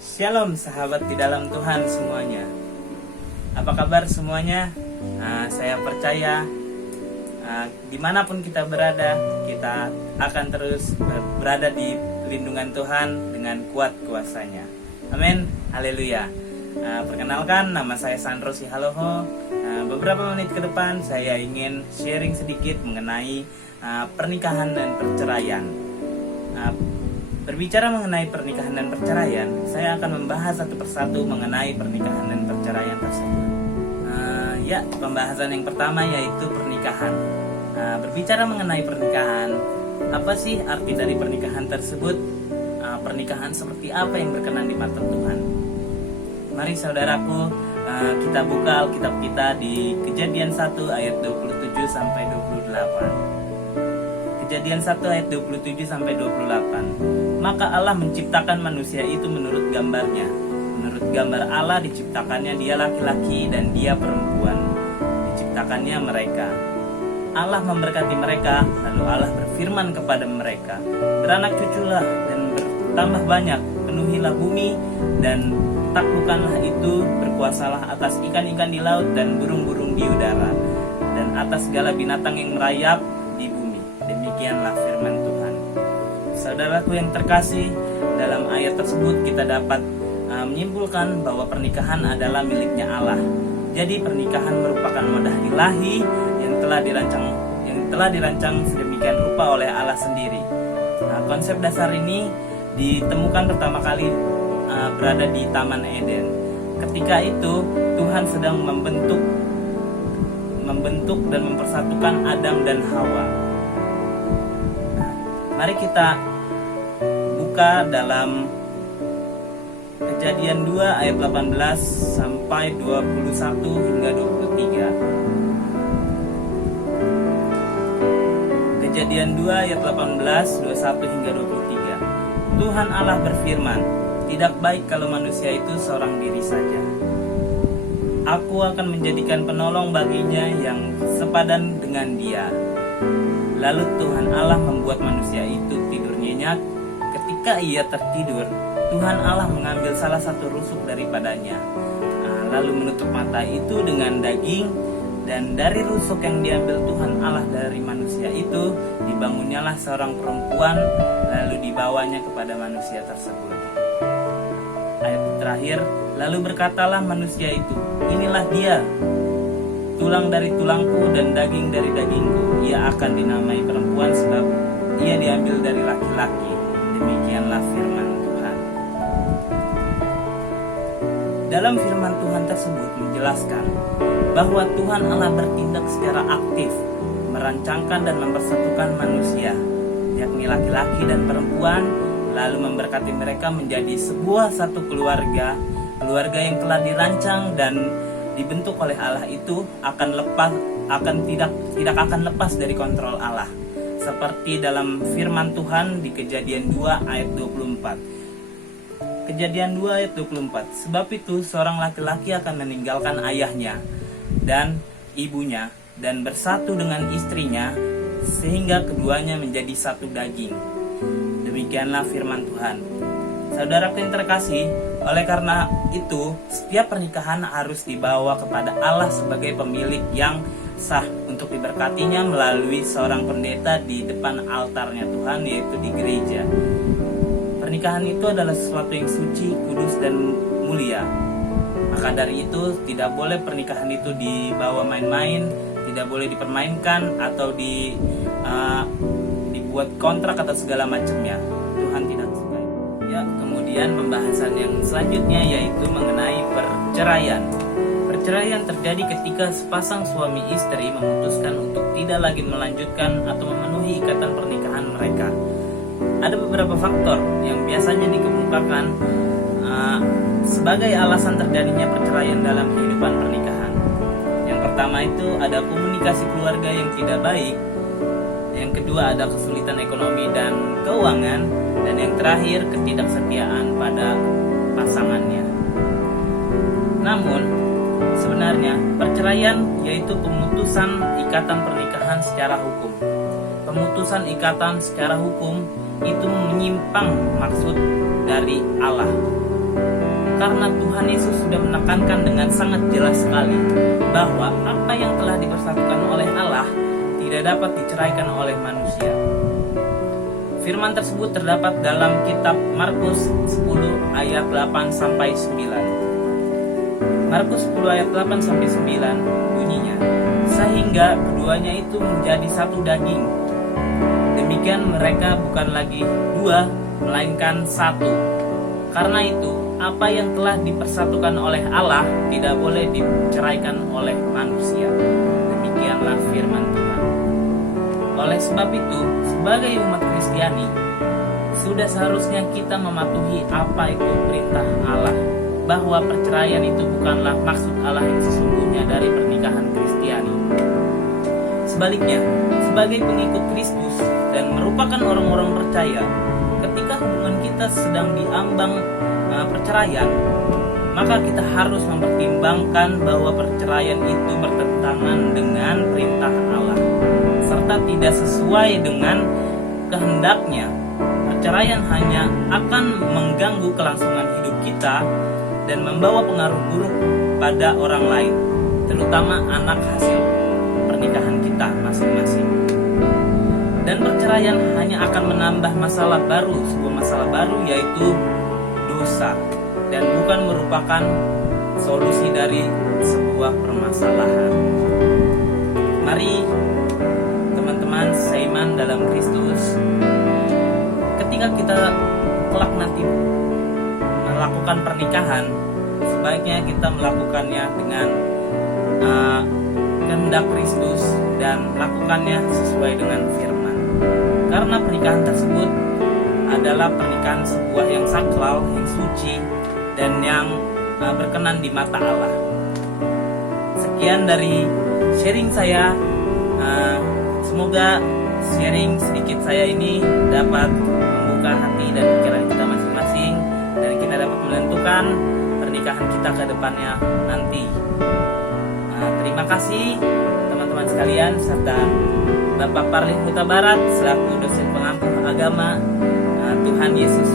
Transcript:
Shalom sahabat di dalam Tuhan semuanya. Apa kabar semuanya? Saya percaya dimanapun kita berada, kita akan terus berada di lindungan Tuhan dengan kuat kuasanya. Amin, haleluya. Perkenalkan, nama saya Sandro Sihaloho. Beberapa menit ke depan saya ingin sharing sedikit mengenai pernikahan dan perceraian. Berbicara mengenai pernikahan dan perceraian, saya akan membahas satu persatu mengenai pernikahan dan perceraian tersebut. Pembahasan yang pertama yaitu pernikahan. Berbicara mengenai pernikahan, apa sih arti dari pernikahan tersebut? Pernikahan seperti apa yang berkenan di mata Tuhan? Mari saudaraku, kita buka Alkitab kita di Kejadian 1 ayat 27 sampai 28. Kejadian 1 ayat 27 sampai 28. Maka Allah menciptakan manusia itu menurut gambarnya. Menurut gambar Allah diciptakannya dia laki-laki dan dia perempuan. Diciptakannya mereka. Allah memberkati mereka, lalu Allah berfirman kepada mereka, beranak cuculah dan bertambah banyak, penuhilah bumi dan taklukkanlah itu, berkuasalah atas ikan-ikan di laut dan burung-burung di udara, dan atas segala binatang yang merayap di bumi. Demikianlah firman Tuhan. Saudaraku yang terkasih, dalam ayat tersebut kita dapat menyimpulkan bahwa pernikahan adalah miliknya Allah. Jadi pernikahan merupakan wadah ilahi yang telah dirancang sedemikian rupa oleh Allah sendiri. Konsep dasar ini ditemukan pertama kali berada di Taman Eden. Ketika itu Tuhan sedang membentuk dan mempersatukan Adam dan Hawa. Mari kita buka dalam Kejadian 2 ayat 18 sampai 21 hingga 23. Kejadian 2 ayat 18, 21 hingga 23. Tuhan Allah berfirman, tidak baik kalau manusia itu seorang diri saja. Aku akan menjadikan penolong baginya yang sepadan dengan dia. Lalu Tuhan Allah membuat manusia itu tidur nyenyak. Ketika ia tertidur, Tuhan Allah mengambil salah satu rusuk daripadanya, lalu menutup mata itu dengan daging, dan dari rusuk yang diambil Tuhan Allah dari manusia itu, dibangunnyalah seorang perempuan, lalu dibawanya kepada manusia tersebut. Ayat terakhir, lalu berkatalah manusia itu, inilah dia, tulang dari tulangku dan daging dari dagingku. Ia akan dinamai perempuan sebab ia diambil dari laki-laki. Demikianlah firman Tuhan. Dalam firman Tuhan tersebut menjelaskan bahwa Tuhan Allah bertindak secara aktif, merancangkan dan mempersatukan manusia, yakni laki-laki dan perempuan, lalu memberkati mereka menjadi sebuah satu keluarga yang telah dirancang dan dibentuk oleh Allah itu tidak akan lepas dari kontrol Allah. Seperti dalam firman Tuhan di Kejadian 2 ayat 24. Kejadian 2 ayat 24. Sebab itu seorang laki-laki akan meninggalkan ayahnya dan ibunya dan bersatu dengan istrinya sehingga keduanya menjadi satu daging. Demikianlah firman Tuhan. Saudaraku yang terkasih, oleh karena itu setiap pernikahan harus dibawa kepada Allah sebagai pemilik yang sah untuk diberkatinya melalui seorang pendeta di depan altarnya Tuhan, yaitu di gereja. Pernikahan itu adalah sesuatu yang suci, kudus, dan mulia. Maka dari itu tidak boleh pernikahan itu dibawa main-main, tidak boleh dipermainkan atau dibuat kontrak atau segala macamnya. Tuhan tidak suka. Kemudian pembahasan yang selanjutnya yaitu mengenai perceraian. Perceraian terjadi ketika sepasang suami istri memutuskan untuk tidak lagi melanjutkan atau memenuhi ikatan pernikahan mereka. Ada beberapa faktor yang biasanya dikemukakan sebagai alasan terjadinya perceraian dalam kehidupan pernikahan. Yang pertama itu ada komunikasi keluarga yang tidak baik. Yang kedua ada kesulitan ekonomi dan keuangan. Dan yang terakhir ketidaksetiaan pada pasangannya. Namun sebenarnya perceraian yaitu pemutusan ikatan pernikahan secara hukum. Pemutusan ikatan secara hukum itu menyimpang maksud dari Allah. Karena Tuhan Yesus sudah menekankan dengan sangat jelas sekali bahwa apa yang telah dipersatukan oleh Allah tidak dapat diceraikan oleh manusia. Firman tersebut terdapat dalam kitab Markus 10 ayat 8 sampai 9. Markus 10 ayat 8 sampai 9 bunyinya, sehingga keduanya itu menjadi satu daging. Demikian mereka bukan lagi dua, melainkan satu. Karena itu, apa yang telah dipersatukan oleh Allah tidak boleh diceraikan oleh manusia. Demikianlah firman Tuhan. Oleh sebab itu, sebagai umat Kristiani, sudah seharusnya kita mematuhi apa itu perintah Allah, bahwa perceraian itu bukanlah maksud Allah yang sesungguhnya dari pernikahan Kristiani. Sebaliknya, sebagai pengikut Kristus dan merupakan orang-orang percaya, ketika hubungan kita sedang diambang perceraian, maka kita harus mempertimbangkan bahwa perceraian itu bertentangan dengan perintah Allah serta tidak sesuai dengan kehendaknya. Perceraian hanya akan mengganggu kelangsungan hidup kita dan membawa pengaruh buruk pada orang lain, terutama anak hasil pernikahan kita masing-masing. Dan perceraian hanya akan menambah masalah baru, sebuah masalah baru, yaitu dosa, dan bukan merupakan solusi dari sebuah permasalahan. Mari teman-teman seiman dalam Kristus, ketika kita kelak nanti melakukan pernikahan, sebaiknya kita melakukannya dengan kehendak Kristus dan lakukannya sesuai dengan firman. Karena pernikahan tersebut adalah pernikahan sebuah yang sakral, yang suci, dan yang berkenan di mata Allah. Sekian dari sharing saya. Semoga sharing sedikit saya ini dapat membuka hati dan pikiran kita masing-masing, dan kita dapat menentukan pernikahan kita ke depannya nanti. Terima kasih teman-teman sekalian, serta Bapak Parli Huta Barat selaku dosen pengampu agama. Tuhan Yesus